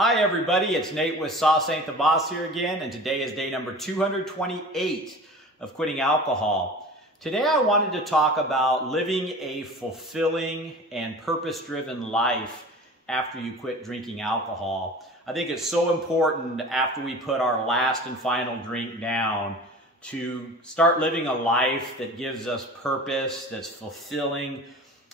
Hi everybody, it's Nate with Sauce Ain't the Boss here again, and today is day number 228 of quitting alcohol. Today I wanted to talk about living a fulfilling and purpose-driven life after you quit drinking alcohol. I think it's so important after we put our last and final drink down to start living a life that gives us purpose, that's fulfilling.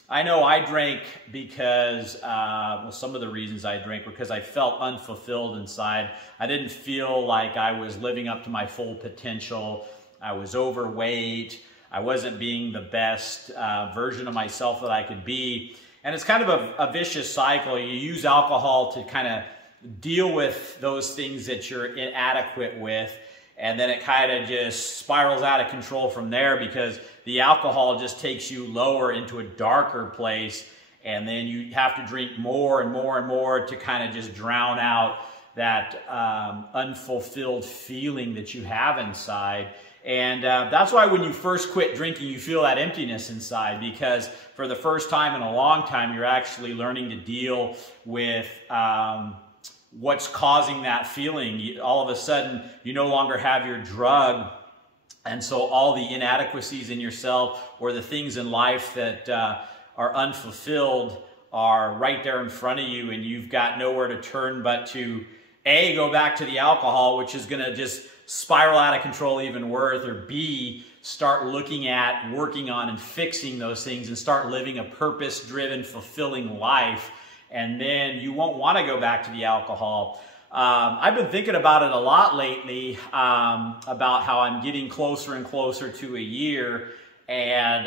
I know I drank because, well, some of the reasons I drank were because I felt unfulfilled inside. I didn't feel like I was living up to my full potential. I was overweight. I wasn't being the best version of myself that I could be. And it's kind of a vicious cycle. You use alcohol to kind of deal with those things that you're inadequate with. And then it kind of just spirals out of control from there because the alcohol just takes you lower into a darker place. And then you have to drink more and more and more to kind of just drown out that unfulfilled feeling that you have inside. And that's why when you first quit drinking, you feel that emptiness inside, because for the first time in a long time, you're actually learning to deal with what's causing that feeling. All of a sudden, you no longer have your drug, and so all the inadequacies in yourself or the things in life that are unfulfilled are right there in front of you, and you've got nowhere to turn but to A, go back to the alcohol, which is going to just spiral out of control even worse, or B, start looking at, working on, and fixing those things and start living a purpose-driven, fulfilling life. And then you won't want to go back to the alcohol. I've been thinking about it a lot lately, about how I'm getting closer and closer to a year. And,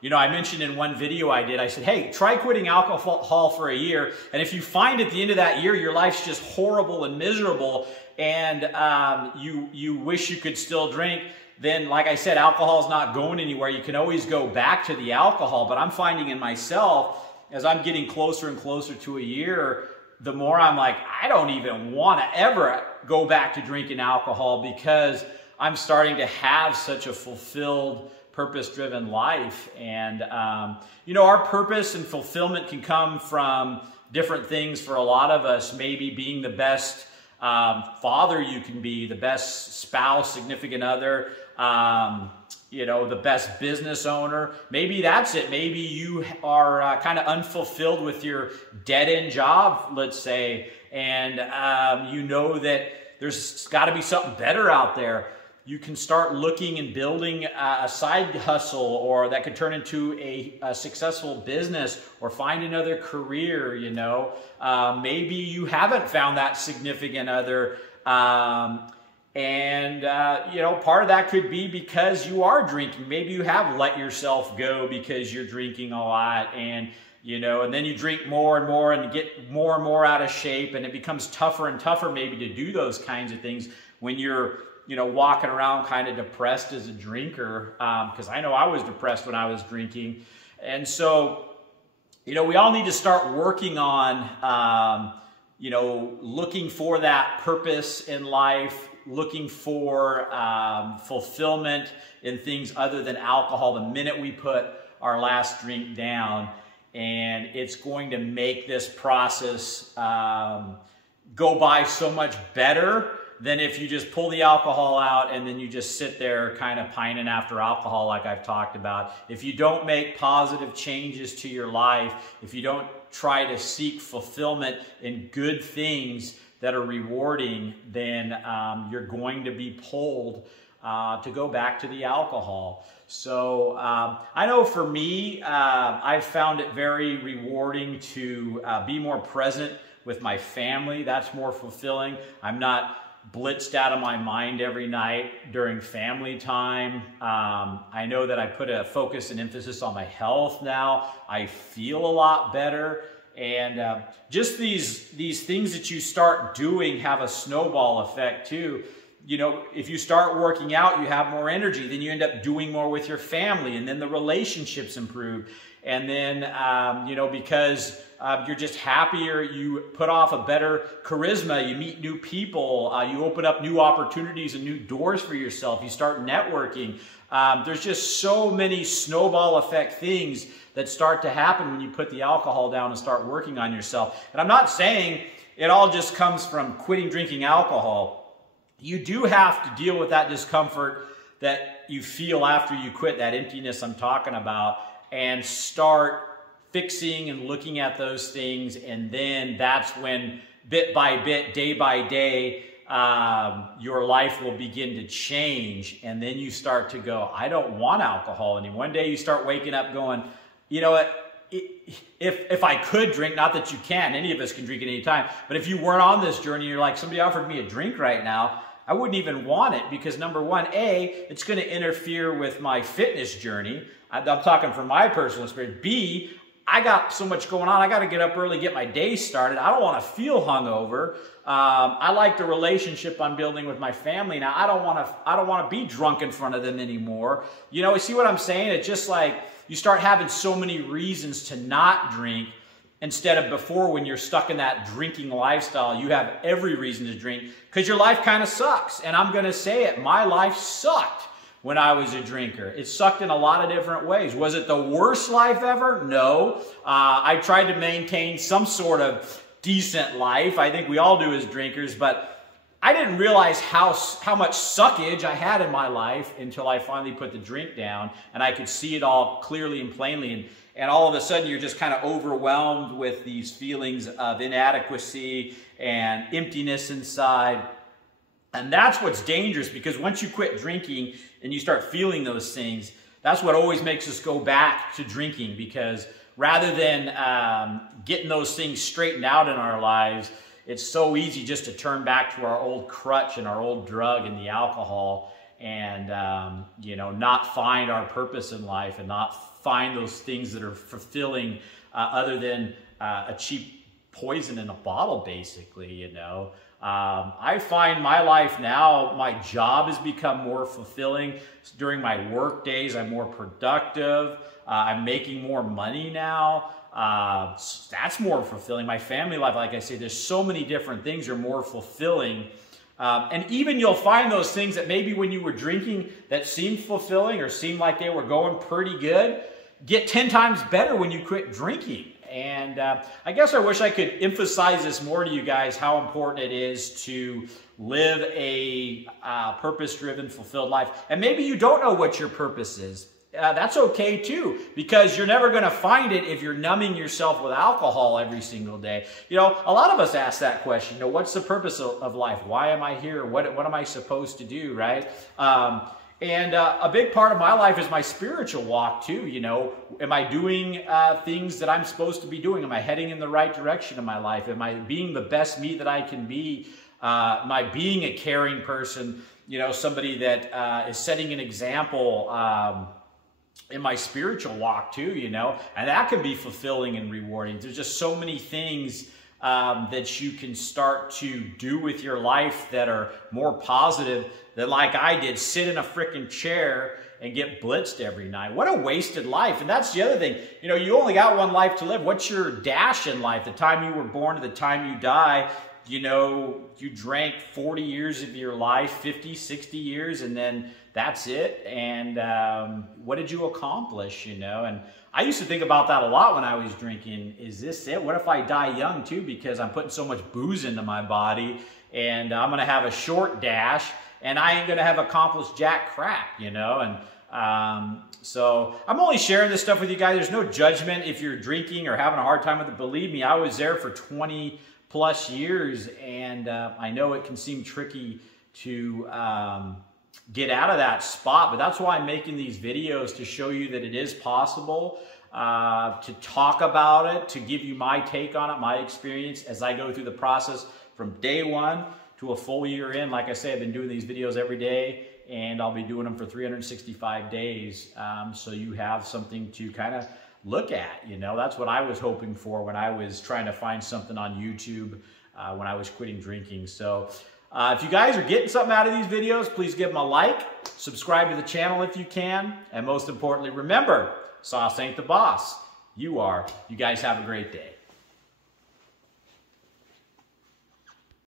you know, I mentioned in one video I did, I said, hey, try quitting alcohol for a year. And if you find at the end of that year, your life's just horrible and miserable, and you wish you could still drink, then, like I said, alcohol's not going anywhere. You can always go back to the alcohol. But I'm finding in myself, as I'm getting closer and closer to a year, the more I'm like, I don't even want to ever go back to drinking alcohol because I'm starting to have such a fulfilled, purpose-driven life. And, you know, our purpose and fulfillment can come from different things for a lot of us. Maybe being the best father you can be, the best spouse, significant other, you know, the best business owner. Maybe that's it. Maybe you are kind of unfulfilled with your dead-end job, let's say, and you know that there's got to be something better out there. You can start looking and building a side hustle, or that could turn into a successful business, or find another career, you know. Maybe you haven't found that significant other, and, you know, part of that could be because you are drinking. Maybe you have let yourself go because you're drinking a lot, and, you know, and then you drink more and more and get more and more out of shape, and it becomes tougher and tougher maybe to do those kinds of things when you're, you know, walking around kind of depressed as a drinker, because I know I was depressed when I was drinking. And so, you know, we all need to start working on, you know, looking for that purpose in life, looking for fulfillment in things other than alcohol the minute we put our last drink down. And it's going to make this process go by so much better than if you just pull the alcohol out and then you just sit there kind of pining after alcohol like I've talked about. If you don't make positive changes to your life, if you don't try to seek fulfillment in good things that are rewarding, then you're going to be pulled to go back to the alcohol. So I know for me, I've found it very rewarding to be more present with my family. That's more fulfilling. I'm not blitzed out of my mind every night during family time. I know that I put a focus and emphasis on my health now. I feel a lot better. And just these things that you start doing have a snowball effect too. You know, if you start working out, you have more energy. Then you end up doing more with your family, and then the relationships improve. And then, you know, because you're just happier, you put off a better charisma, you meet new people, you open up new opportunities and new doors for yourself, you start networking. There's just so many snowball effect things that start to happen when you put the alcohol down and start working on yourself. And I'm not saying it all just comes from quitting drinking alcohol. You do have to deal with that discomfort that you feel after you quit, that emptiness I'm talking about, and start fixing and looking at those things. And then that's when, bit by bit, day by day, your life will begin to change. And then you start to go, I don't want alcohol anymore. One day you start waking up going, you know what? If I could drink, not that you can, any of us can drink at any time, but if you weren't on this journey, you're like, somebody offered me a drink right now, I wouldn't even want it, because number one, A, it's going to interfere with my fitness journey. I'm talking from my personal experience. B, I got so much going on. I got to get up early, get my day started. I don't want to feel hungover. I like the relationship I'm building with my family now. I don't want to be drunk in front of them anymore. You know, you see what I'm saying? It's just like you start having so many reasons to not drink, instead of before, when you're stuck in that drinking lifestyle, you have every reason to drink because your life kind of sucks. And I'm going to say it, my life sucked when I was a drinker. It sucked in a lot of different ways. Was it the worst life ever? No. I tried to maintain some sort of decent life. I think we all do as drinkers, but I didn't realize how much suckage I had in my life until I finally put the drink down and I could see it all clearly and plainly. And all of a sudden you're just kind of overwhelmed with these feelings of inadequacy and emptiness inside. And that's what's dangerous, because once you quit drinking and you start feeling those things, that's what always makes us go back to drinking, because rather than getting those things straightened out in our lives, it's so easy just to turn back to our old crutch and our old drug and the alcohol, and you know, not find our purpose in life and not find those things that are fulfilling, other than a cheap poison in a bottle, basically, you know. I find my life now, my job has become more fulfilling. During my work days, I'm more productive. I'm making more money now. That's more fulfilling. My family life, like I say, there's so many different things are more fulfilling. And even you'll find those things that maybe when you were drinking that seemed fulfilling or seemed like they were going pretty good, get 10 times better when you quit drinking. And I guess I wish I could emphasize this more to you guys, how important it is to live a purpose-driven, fulfilled life. And maybe you don't know what your purpose is. That's okay too, because you're never going to find it if you're numbing yourself with alcohol every single day. You know, a lot of us ask that question, you know, what's the purpose of life? Why am I here? What am I supposed to do, right? And a big part of my life is my spiritual walk too. You know, am I doing things that I'm supposed to be doing? Am I heading in the right direction in my life? Am I being the best me that I can be? Am I being a caring person? You know, somebody that is setting an example in my spiritual walk too, you know, and that can be fulfilling and rewarding. There's just so many things that you can start to do with your life that are more positive than, like I did, sit in a freaking chair and get blitzed every night. What a wasted life. And that's the other thing. You know, you only got one life to live. What's your dash in life? The time you were born to the time you die, you know, you drank 40 years of your life, 50, 60 years, and then that's it. And what did you accomplish, you know? And I used to think about that a lot when I was drinking. Is this it? What if I die young too, because I'm putting so much booze into my body, and I'm going to have a short dash, and I ain't going to have accomplished jack crap, you know? And so I'm only sharing this stuff with you guys. There's no judgment if you're drinking or having a hard time with it. Believe me, I was there for 20 plus years, and I know it can seem tricky to get out of that spot, but that's why I'm making these videos, to show you that it is possible, to talk about it, to give you my take on it, my experience as I go through the process from day one to a full year in. Like I say, I've been doing these videos every day, and I'll be doing them for 365 days, so you have something to kind of look at, you know. That's what I was hoping for when I was trying to find something on YouTube when I was quitting drinking. So if you guys are getting something out of these videos, please give them a like, subscribe to the channel if you can, and most importantly, remember, sauce ain't the boss. You are. You guys have a great day.